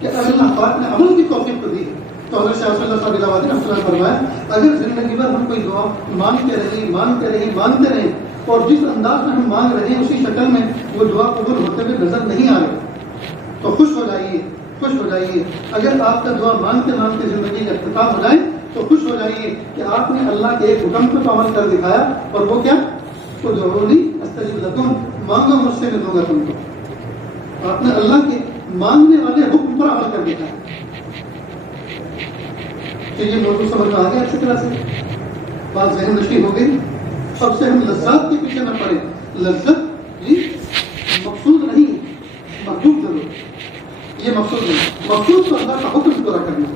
کہ اگر اللہ پاک نے عمل کی توفیق کو دی تو حضرت شاہ صلی اللہ علیہ وسلم نے فرمایا اگر زندگی بھر ہم کوئی دعا مانگتے رہیں اور جس انداز میں ہم مانگ رہے ہیں اسی شکل میں وہ دعا قبول ہوتے ہوئے نظر نہیں آ رہی تو خوش ہو جائیے۔ اگر آپ کا دعا مانگتے مانگتے زندگی کا اختتام ہو جائے تو خوش ہو جائیے کہ آپ نے اللہ کے ایک حکم پر عمل کر دکھایا، اور وہ کیا؟ ادعونی استجب لکم، مانگو مجھ سے میں دوں گا تم کو۔ آپ نے اللہ کے مانگنے والے حکم پر عمل کر دکھایا۔ کہ یہ موضوع سمجھ میں آ گیا اچھی طرح سے، بات ذہن نشین ہو گئی۔ اب سے ہم لذات کے پیچھے نہ پڑیں۔ لذت جی مقصود نہیں، محبوب ضرور، یہ مقصود نہیں۔ مقصود تو اللہ کا حکم پورا کرنا،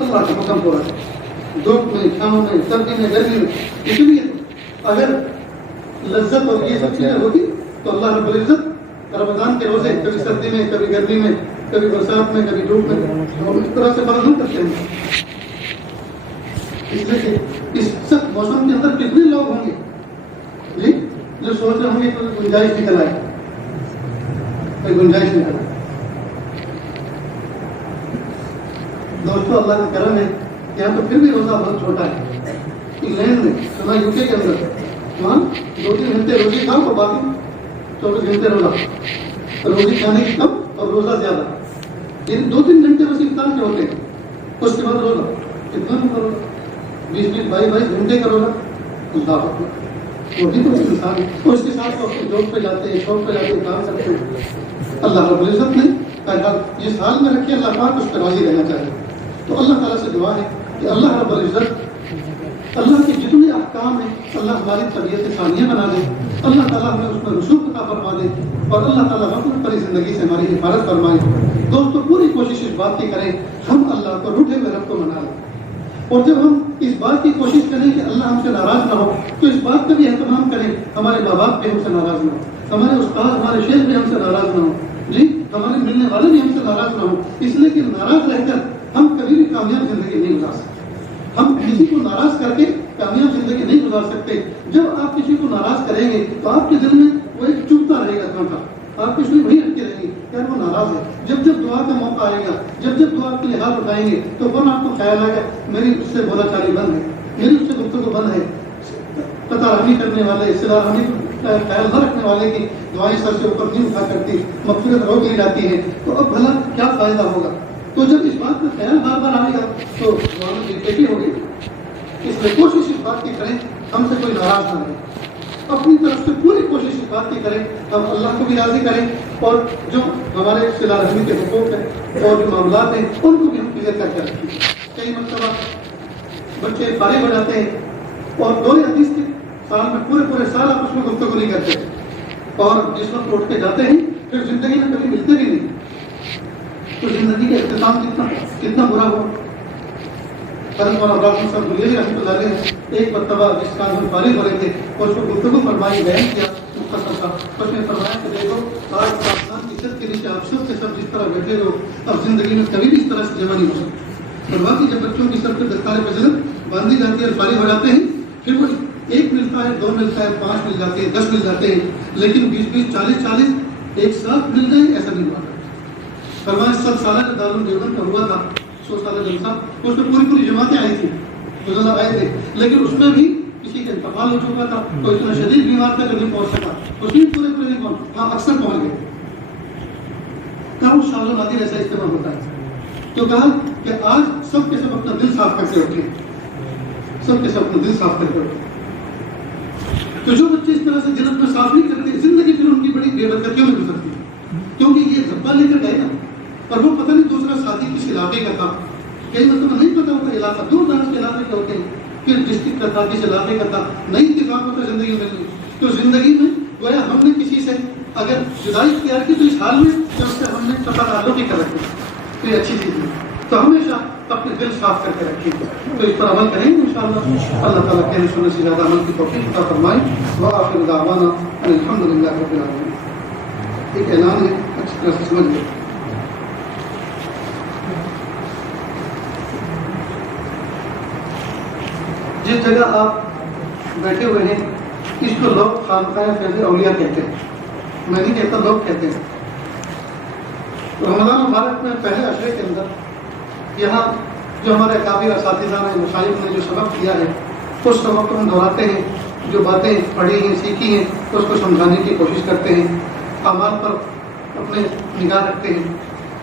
اللہ کا حکم پورا کرنا، دھوپ میں، چھاؤں میں، سردی میں، گرمی میں۔ اس لیے اگر لذت اور یہ سب چیزیں ہوتی تو اللہ رب العزت رمضان کے روزے کبھی سردی میں، کبھی گرمی میں، کبھی برسات میں، کبھی دھوپ میں، ہم اس طرح سے فرض نہیں کرتے ہیں۔ اس لیے کہ اس سب موسم کے اندر کتنے لوگ ہوں گے جی جو سوچ رہے ہوں گے کوئی گنجائش نکل آئے، دوستوں اللہ کا کرم ہے یہاں تو پھر بھی روزہ بہت چھوٹا ہے۔ انگلینڈ میں سنا یو کے اندر وہاں 2-3 گھنٹے روزی کھاؤ اور باقی 24 گھنٹے روزہ، روزی کھانے کی کم اور روزہ زیادہ، یعنی 2-3 گھنٹے بس افطار کے ہوتے ہیں، اس کے بعد روزہ کتنا روزہ 20-22 گھنٹے کا روزہ۔ اللہ اکبر، وہ بھی تو انسان ہے، اور اس کے ساتھ وہ اپنے جاب پہ جاتے ہیں، شاپ پہ جاتے ہیں، کام کرتے ہیں۔ اللہ رب العزت نے یہ سال میں رکھے، اللہ پاک اس پہ راضی رہنا چاہیے۔ تو اللہ تعالیٰ سے دعا ہے کہ اللہ رب العزت اللہ کے جتنے احکام ہیں اللہ ہماری طبیعت ثانیہ بنا دے، اللہ تعالیٰ ہمیں اس میں رسوخ عطا فرما دے، اور اللہ تعالیٰ غفلت بھری زندگی سے ہماری حفاظت فرمائے۔ دوستو پوری کوشش اس بات کی کریں ہم اللہ کو روٹھے ہوئے رب کو منا لیں، اور جب ہم اس بات کی کوشش کریں کہ اللہ ہم سے ناراض نہ ہو تو اس بات کا بھی اہتمام کریں ہمارے ماں باپ بھی ہم سے ناراض نہ ہو، ہمارے استاد ہمارے شیخ بھی ہم سے ناراض نہ ہو جی، ہمارے ملنے والے بھی ہم سے ناراض نہ ہو، اس لیے کہ ناراض رہ کر ہم کبھی بھی کامیاب زندگی نہیں گزار سکتے۔ ہم کسی کو ناراض کر کے کامیاب زندگی نہیں گزار سکتے۔ جب آپ کسی کو ناراض کریں گے تو آپ کے دل میں وہ ایک چبھتا رہے گا کانٹا، آپ کی سوئی وہیں اٹکی رہے گی، یار وہ ناراض ہے۔ جب دعا کا موقع آئے گا، جب دعا کے لیے ہاتھ اٹھائیں گے تو فوراً آپ کو خیال آئے گا میری اس سے بولا چالی بند ہے، میری اس سے گفتگو بند ہے۔ قطع رحمی کرنے والے، صلہ رحمی خیال نہ رکھنے والے کی دعائیں سر سے اوپر نہیں اٹھا کرتی، مغفرت روک لی جاتی ہے، تو اب بھلا کیا فائدہ ہوگا؟ تو جب اس بات کا خیال بار بار آئے گا تو دعا میں بےفکری ہوگی۔ اس لیے کوشش اس بات کی کریں ہم سے کوئی ناراض نہ رہے، اپنی طرف سے پوری کوشش اس بات کی کریں ہم اللہ کو بھی راضی کریں، اور جو ہمارے صلہ رحمی کے حقوق ہیں اور جو معاملات ہیں ان کو بھی ہم کلیئر کر کے رکھیں۔ کئی مرتبہ بچے فارغ ہو جاتے ہیں اور 2 یا 30 سال میں پورے سال آپ اس میں گفتگو نہیں کرتے، اور جس وقت اٹھ کے جاتے ہیں پھر زندگی میں کبھی ملتے بھی نہیں، تو زندگی کا اختتام کتنا برا ہو۔ حضرت مولانا ابراہیم صاحب بریلوی رحمۃ اللہ علیہ ایک مرتبہ جس کام میں فارغ ہو رہے تھے اور اس کو گفتگو فرمائی، بیان کیا مختصر سا، اس نے فرمایا کہ دیکھو آج پاکستان کی چھت کے نیچے آپ سب کے سب جس طرح بیٹھے ہو اب زندگی میں کبھی بھی اس طرح سے جمع نہیں ہو سکتی۔ فرماتی جب بچوں کی سب پہ دستار فضلت باندھی جاتی ہے اور فارغ ہو جاتے ہیں پھر وہ 1 ملتا ہے، 2 ملتا ہے، 5 مل جاتے ہیں، 10 مل جاتے ہیں، لیکن 20-20 40-40 ایک ساتھ مل جائے ایسا نہیں ہوا۔ فرمایا 7 سالہ جو دارالعلوم دیوبند کا ہوا تھا 100 سالہ جلسہ، اس میں پوری جماعتیں آئی تھیں، روزانہ آئے تھے، لیکن اس میں بھی کسی کا انتقال ہو چکا تھا، کوئی اتنا شدید بیمار تھا کہ نہیں پہنچ سکا، اس میں پورے نہیں پہنچ، ہاں اکثر پہنچ گئے۔ کہا وہ شاذ و نادر ایسا اجتماع ہوتا ہے، تو کہا کہ آج سب کے سب اپنا دل صاف کر کے رکھیں، سب کے سب اپنا دل صاف کر کے رکھیں۔ تو جو بچے اس طرح سے دل اپنا صاف نہیں کرتے، زندگی پھر ان کی بڑی بے برکتیوں میں گزرتی ہے، کیونکہ یہ دھبا لے کر گئے نا، اور وہ پتہ نہیں دوسرا ساتھی کس علاقے کا تھا، کئی مطلب نہیں پتا ہوتا علاقہ، دور دراز کے علاقے کے ہوتے ہیں، پھر ڈسٹرکٹ کا تھا، کس علاقے کا تھا، نہیں اتفاق ہوتا زندگی میں، تو زندگی میں گویا ہم نے کسی سے اگر جدائی اختیار کی تو اس حال میں کہ اس سے ہم نے قطع تعلق ہی کر رکھے، تو یہ اچھی چیز ہے، تو ہمیشہ اپنے دل صاف کر کے رکھیں، تو اس پر عمل کریں گے انشاءاللہ، اللہ تعالیٰ کہنے سننے سے زیادہ عمل کی توفیق عطا فرمائے، وآخر دعوانا ان الحمدللہ رب العالمین۔ ایک اعلان ہے، اچھی طرح سے سمجھ لیں۔ جس جگہ آپ بیٹھے ہوئے ہیں اس کو لوگ خانقاہ فیض اولیاء کہتے ہیں، میں نہیں کہتا، لوگ کہتے ہیں۔ رمضان مبارک میں پہلے عشرے کے اندر یہاں جو ہمارے اکابر اساتذہ نے، مشائخ نے جو سبق دیا ہے اس سبق کو ہم دہراتے ہیں، جو باتیں پڑھی ہیں سیکھی ہیں اس کو سمجھانے کی کوشش کرتے ہیں، اعمال پر اپنے نگاہ رکھتے ہیں،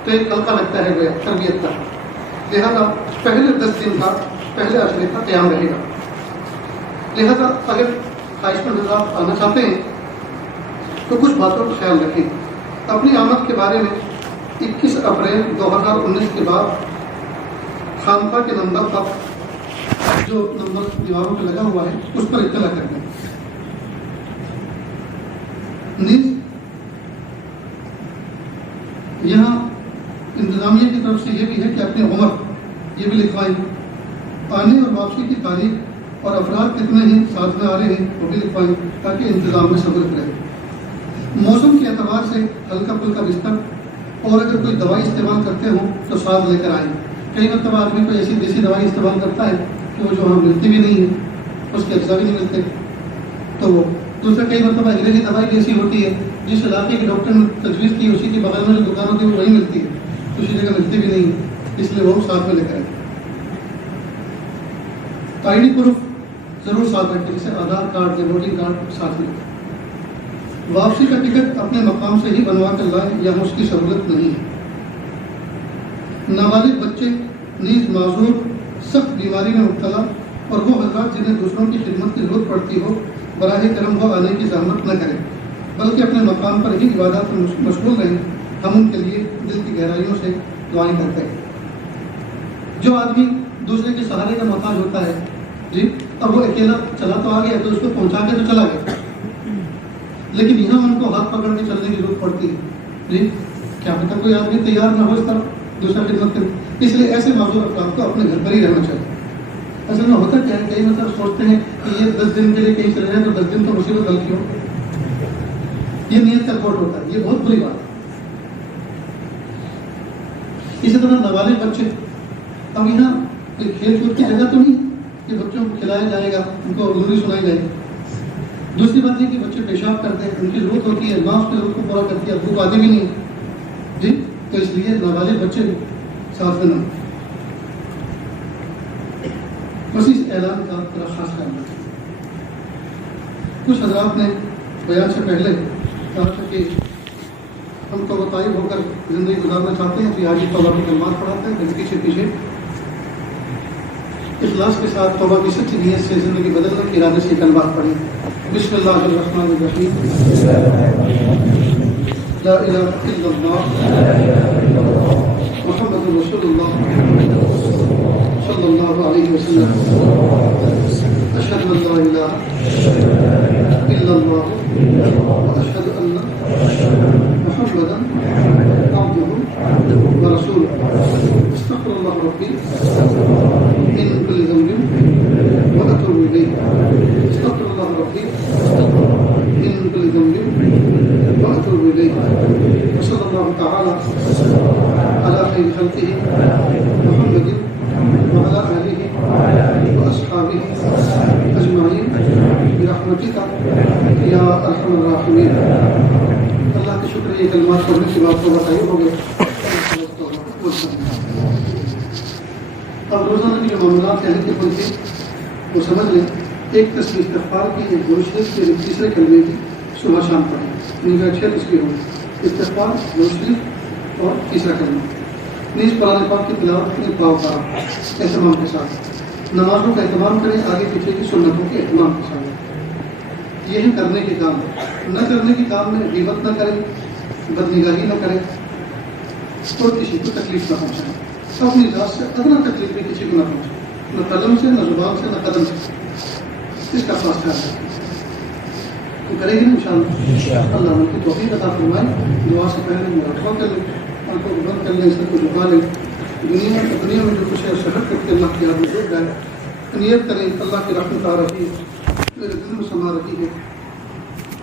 تو ایک حلقہ لگتا ہے تربیت کا، لہذا پہلے 10 دن کا پہلے عشرے کا قیام رہے گا، لہذا اگر خواہش مند حضرات آنا چاہتے ہیں تو کچھ باتوں کا خیال رکھیں۔ اپنی آمد کے بارے میں 21 اپریل 2019 کے بعد خانقاہ کے نمبر پر، جو نمبر دیواروں پہ لگا ہوا ہے اس پر اطلاع کر دیں۔ نیز یہاں انتظامیہ کی طرف سے یہ بھی ہے کہ اپنی عمر یہ بھی لکھوائیں، آنے اور واپسی کی تاریخ اور افراد کتنے ہیں ساتھ میں آ رہے ہیں وہ بھی لکھوائیں، تاکہ انتظام میں صبر کرے۔ موسم کے اعتبار سے ہلکا پھلکا بستر، اور اگر کوئی دوائی استعمال کرتے ہوں تو ساتھ لے کر آئیں۔ کئی مرتبہ آدمی کوئی ایسی دیسی دوائی استعمال کرتا ہے کہ وہ جو ہم ملتی بھی نہیں ہے، اس کے اجزا بھی نہیں ملتے، تو وہ دوسرا کئی مرتبہ انگریزی دوائی ایسی ہوتی ہے جس علاقے کے ڈاکٹر نے تجویز کی اسی کے بغل میں جو دکان ہوتی ہے وہ وہی ملتی ہے، دوسری جگہ ملتی بھی نہیں ہے، اس لیے وہ ساتھ میں لے کر آئیں۔ آئی ڈی پروف ضرور ساتھ رکھیں، جیسے آدھار کارڈ یا ووٹنگ کارڈ ساتھ میں۔ واپسی کا ٹکٹ اپنے مقام سے ہی بنوا کر لائیں، یہاں اس کی سہولت نہیں ہے۔ نابالغ بچے نیز معذور، سخت بیماری میں مبتلا اور وہ حضرات جنہیں دوسروں کی خدمت کی ضرورت پڑتی ہو براہ کرم وہ آنے کی زحمت نہ کریں، بلکہ اپنے مقام پر ہی عبادات میں مشغول رہیں۔ ہم ان کے لیے دل کی گہرائیوں سے دعائیں کرتے ہیں۔ جو آدمی دوسرے کے سہارے کا محتاج ہوتا ہے، جی اب وہ اکیلا چلا تو آ گیا تو اس کو پہنچا کے تو چلا گیا، لیکن یہاں ان کو ہاتھ پکڑ کے چلنے کی ضرورت پڑتی ہے، جی کیا پتہ کوئی آدمی تیار نہ ہو اس طرح دوسرا خدمت کرے، اس لیے ایسے معذور افراد کو اپنے گھر پر ہی رہنا چاہیے۔ اصل میں ہوتا کیا ہے، کئی مطلب سوچتے ہیں کہ یہ 10 دن کے لیے کہیں چلے جائیں تو 10 دن تو مصیبت حل کی ہو، یہ نیت کا کوٹ ہوتا ہے، یہ بہت بری بات ہے۔ اسی طرح نابالغ بچے، اب یہاں کھیل کود کی جگہ تو نہیں کہ بچوں کو کھلایا جائے گا، ان کو لوری سنائی جائے گی۔ دوسری بات یہ کہ بچے پیشاب کرتے ہیں، ان کی ضرورت ہوتی ہے، ماں اس کی ضرورت کو پورا کرتی ہے، بھوک آتی بھی نہیں، جی تو اس لیے نابالغ بچے ساتھ میں نہ، بس اس اعلان کا ذرا خاص خیال رکھیں۔ کچھ حضرات نے بیان سے پہلے کہا تھا کہ ہم تو طائب ہو کر زندگی گزارنا چاہتے ہیں، تو آج توبہ کی کلمات پڑھاتے ہیں، لیکن پیچھے پیچھے اخلاص کے ساتھ توبہ کی سچی نیت سے زندگی بدلنے کے ارادے سے کلمات پڑھیں۔ بسم اللہ الرحمن الرحیم، لا الہ الا اللہ محمد رسول اللہ صلی اللہ علیہ وسلم، اشہد ان لا الہ الا اللہ واشہد ان محمدا عبدہ ورسولہ، استغفر اللہ ربی من کل ذنب واتوب الیہ، استغفر اللہ ربی من کل ذنب واتوب الیہ، وصلی اللہ تعالی علی خیر خلقہ محمد وعلى آله وأصحابه أجمعين برحمتك يا أرحم الراحمين۔ اللہ کے شکر یہ کلمات پڑھنے کے بعد تو بتائیے ہو گئے۔ اب روزانہ کی جو معاملات ہیں کہ ان کے وہ سمجھ لیں، ایک تصویر استغفار کی، ایک درود شریف کی، ایک تیسرے کلمے کی صبح شام پڑھیں، نیز 6 تصویر ہوگی، استغفار، درود شریف اور تیسرا کلمہ، نیز قرآن پاک کی تلاوت اپنے پاؤ کا اہتمام کے ساتھ، نمازوں کا اہتمام کریں، آگے پیچھے کی سنتوں کے اہتمام کے ساتھ، یہی کرنے کے کام ہے۔ نہ کرنے کے کام میں غیبت نہ کریں، بدنگاہی نہ کریں اور کسی کو تکلیف نہ پہنچائیں، اپنی ذات سے ادنا تکلیف بھی کسی کو نہ پہنچائیں، نہ قلم سے، نہ زبان سے، نہ قدم سے، اس کا خاص خیال رکھیں۔ تو کریں گے انشاءاللہ، اللہ ان کی توفیق عطا فرمائے۔ دعا سے پہلے مراقبہ کر لیں، ان کو بند کر لیں، سر کو جھکا لیں، دنیا میں جو کچھ ہے شہر کر کے اللہ کی یاد میں جڑ جائے، نیت کریں اللہ کی رحمت آ رہی ہے، میرے دل میں سما رہی ہے،